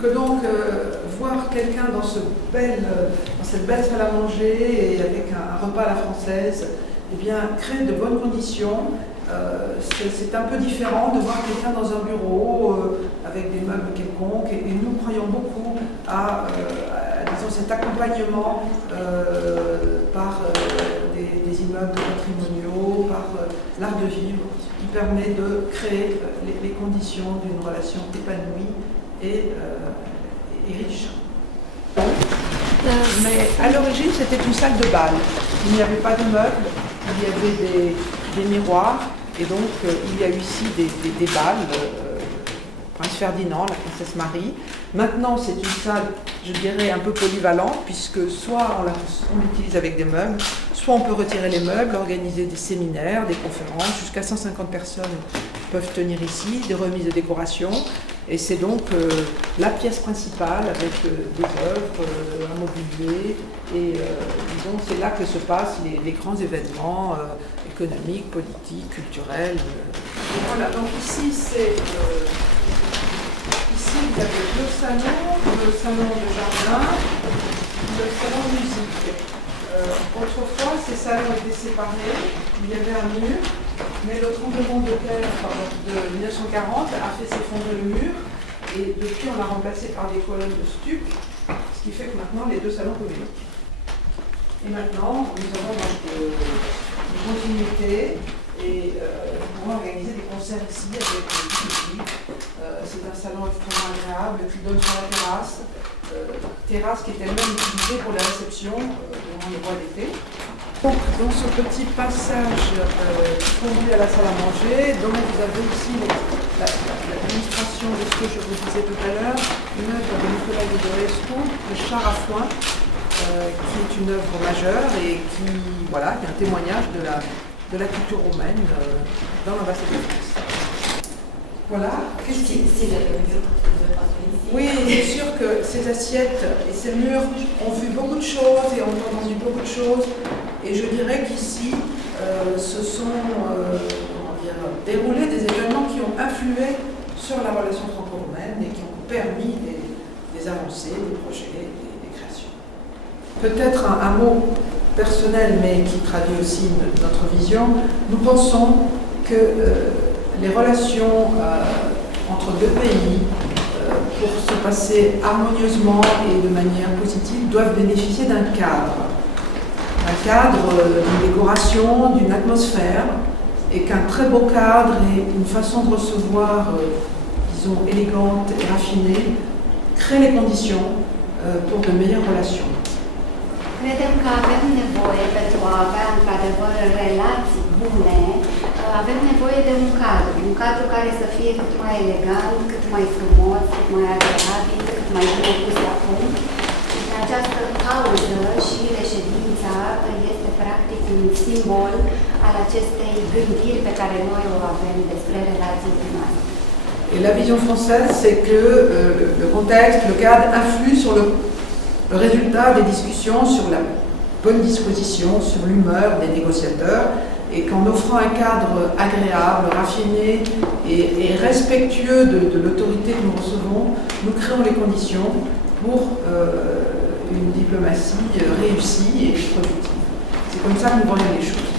que donc voir quelqu'un dans cette belle salle à manger et avec un repas à la française, eh bien, crée de bonnes conditions. C'est un peu différent de voir quelqu'un dans un bureau avec des meubles quelconques, et nous croyons beaucoup à disons, cet accompagnement par des immeubles patrimoniaux, par l'art de vivre, qui permet de créer les conditions d'une relation épanouie et riche. Mais à l'origine, c'était une salle de bal. Il n'y avait pas de meubles, il y avait des miroirs, et donc il y a eu ici des balles, Prince Ferdinand, la princesse Marie. Maintenant, c'est une salle, je dirais, un peu polyvalente, puisque soit on l'utilise avec des meubles, soit on peut retirer les meubles, organiser des séminaires, des conférences, jusqu'à 150 personnes peuvent tenir ici, des remises de décoration. Et c'est donc la pièce principale avec des œuvres, un mobilier, et disons c'est là que se passent les grands événements économiques, politiques, culturels. Et voilà, donc ici vous avez le salon de jardin, le salon de musique. Autrefois, ces salons étaient séparés, il y avait un mur, mais le tremblement de terre de 1940 a fait s'effondrer le mur, et depuis on l'a remplacé par des colonnes de stuc, ce qui fait que maintenant les deux salons communiquent. Et maintenant, nous avons donc une continuité, et nous pouvons organiser des concerts ici avec le public. C'est un salon extrêmement agréable qui donne sur la terrasse qui est elle-même utilisée pour la réception durant le mois d'été. Donc, dans ce petit passage conduit à la salle à manger, donc vous avez ici l'administration de ce que je vous disais tout à l'heure, une œuvre de Nicolas Iodorescu, le char à foin, qui est une œuvre majeure et qui est un témoignage de la culture romaine dans l'ambassade de France. Voilà. Oui, c'est sûr que ces assiettes et ces murs ont vu beaucoup de choses et ont entendu beaucoup de choses. Et je dirais qu'ici, se sont déroulés des événements qui ont influé sur la relation franco-romaine et qui ont permis des avancées, des projets, des créations. Peut-être un mot personnel, mais qui traduit aussi notre vision. Nous pensons que les relations entre deux pays, pour se passer harmonieusement et de manière positive, doivent bénéficier d'un cadre. Un cadre d'une décoration, d'une atmosphère, et qu'un très beau cadre et une façon de recevoir, disons, élégante et raffinée, crée les conditions pour de meilleures relations. Credem că avem nevoie, pentru a avea într-adevăr relații bune, avem nevoie de un cadru care să fie cât mai elegant, cât mai frumos, cât mai agreabil, cât mai bine pus la punct. Din această cauză și reședința este practic un simbol al acestei gândiri pe care noi o avem despre relațiile noastre. Et la vision française, c'est que le contexte, le cadre influe sur le résultat des discussions, sur la bonne disposition, sur l'humeur des négociateurs, et qu'en offrant un cadre agréable, raffiné et respectueux de l'autorité que nous recevons, nous créons les conditions pour une diplomatie réussie et productive. C'est comme ça que nous voyons les choses.